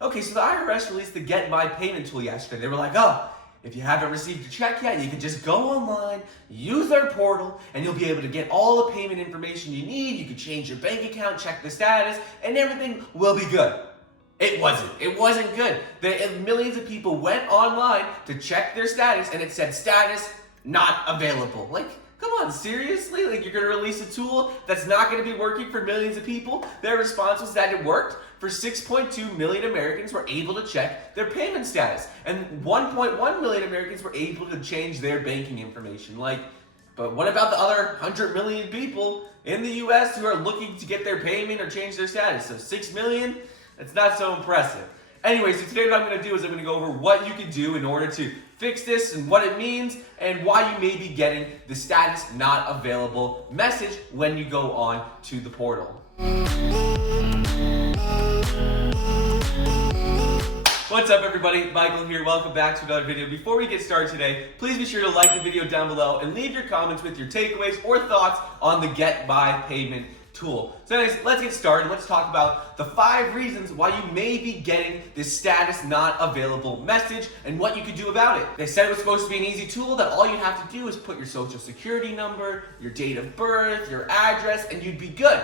Okay, so the IRS released the Get My Payment tool yesterday. They were like, oh, if you haven't received your check yet, you can just go online, use their portal, and you'll be able to get all the payment information you need. You can change your bank account, check the status, and everything will be good. It wasn't. It wasn't good. Millions of people went online to check their status, and it said status not available. Like, come on, seriously? Like, you're going to release a tool that's not going to be working for millions of people? Their response was that it worked. For 6.2 million Americans were able to check their payment status, and 1.1 million Americans were able to change their banking information. Like, but what about the other 100 million people in the US who are looking to get their payment or change their status? So 6 million? That's not so impressive. Anyway, so today what I'm going to do is I'm going to go over what you can do in order to fix this and what it means and why you may be getting the status not available message when you go on to the portal. What's up, everybody? Michael here. Welcome back to another video. Before we get started today, please be sure to like the video down below and leave your comments with your takeaways or thoughts on the Get My Payment tool. So anyways, let's get started. Let's talk about the 5 reasons why you may be getting this status not available message and what you could do about it. They said it was supposed to be an easy tool that all you have to do is put your social security number, your date of birth, your address, and you'd be good.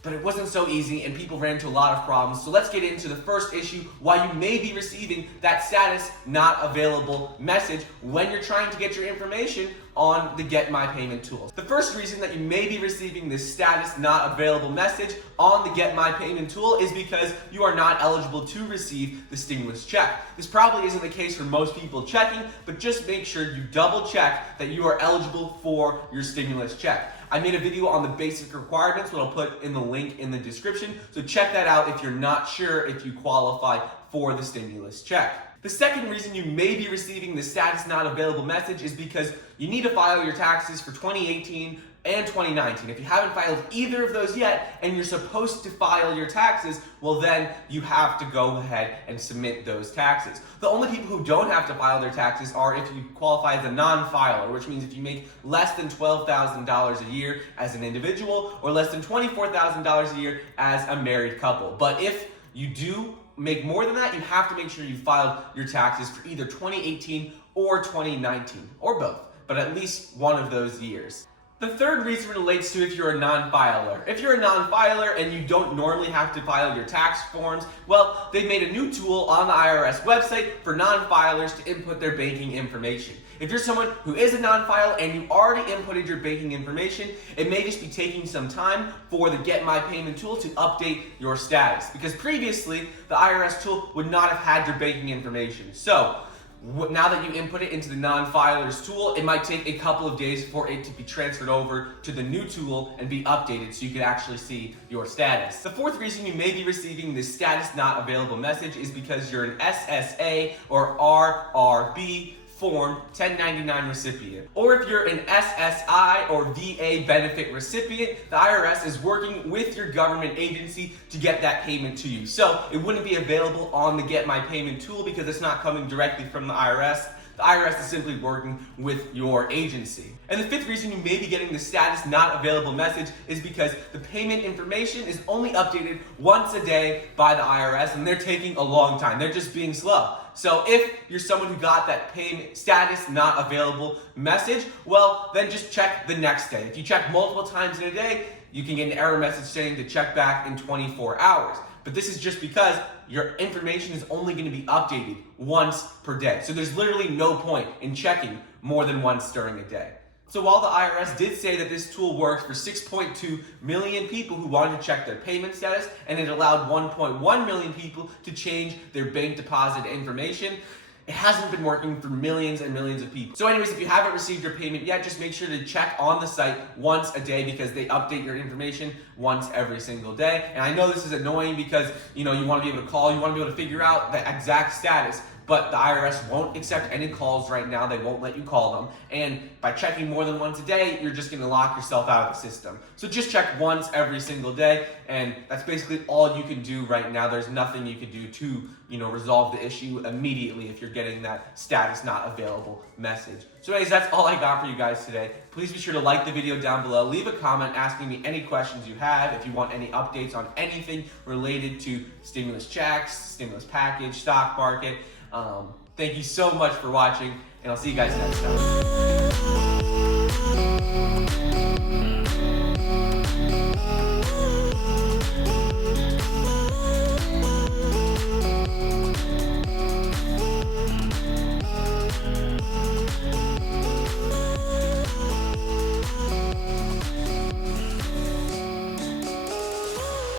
But it wasn't so easy and people ran into a lot of problems. So let's get into the first issue, why you may be receiving that status not available message when you're trying to get your information on the Get My Payment tool. The first reason that you may be receiving this status not available message on the Get My Payment tool is because you are not eligible to receive the stimulus check. This probably isn't the case for most people checking, but just make sure you double check that you are eligible for your stimulus check. I made a video on the basic requirements, what I'll put in the link in the description, so check that out if you're not sure if you qualify for the stimulus check. The second reason you may be receiving the status not available message is because you need to file your taxes for 2018 and 2019. If you haven't filed either of those yet and you're supposed to file your taxes, well then you have to go ahead and submit those taxes. The only people who don't have to file their taxes are if you qualify as a non-filer, which means if you make less than $12,000 a year as an individual or less than $24,000 a year as a married couple. But if you do make more than that, you have to make sure you filed your taxes for either 2018 or 2019, or both, but at least one of those years. The third reason relates to if you're a non-filer. If you're a non-filer and you don't normally have to file your tax forms, well, they made a new tool on the IRS website for non-filers to input their banking information. If you're someone who is a non-filer and you already inputted your banking information, it may just be taking some time for the Get My Payment tool to update your status. Because previously, the IRS tool would not have had your banking information. So, now that you input it into the non-filers tool, it might take a couple of days for it to be transferred over to the new tool and be updated so you can actually see your status. The fourth reason you may be receiving this status not available message is because you're an SSA or RRB Form 1099 recipient. Or if you're an SSI or VA benefit recipient, the IRS is working with your government agency to get that payment to you. So it wouldn't be available on the Get My Payment tool because it's not coming directly from the IRS. The IRS is simply working with your agency. And the fifth reason you may be getting the status not available message is because the payment information is only updated once a day by the IRS and they're taking a long time. They're just being slow. So if you're someone who got that payment status not available message, well, then just check the next day. If you check multiple times in a day, you can get an error message saying to check back in 24 hours. But this is just because your information is only going to be updated once per day. So there's literally no point in checking more than once during a day. So while the IRS did say that this tool works for 6.2 million people who wanted to check their payment status, and it allowed 1.1 million people to change their bank deposit information, it hasn't been working for millions and millions of people. So anyways, if you haven't received your payment yet, just make sure to check on the site once a day because they update your information once every single day. And I know this is annoying because you want to be able to call, you want to be able to figure out the exact status. but the IRS won't accept any calls right now. They won't let you call them. And by checking more than once a day, you're just gonna lock yourself out of the system. So just check once every single day, and that's basically all you can do right now. There's nothing you can do to, resolve the issue immediately if you're getting that status not available message. So anyways, that's all I got for you guys today. Please be sure to like the video down below. Leave a comment asking me any questions you have. If you want any updates on anything related to stimulus checks, stimulus package, stock market. Thank you so much for watching, and I'll see you guys next time.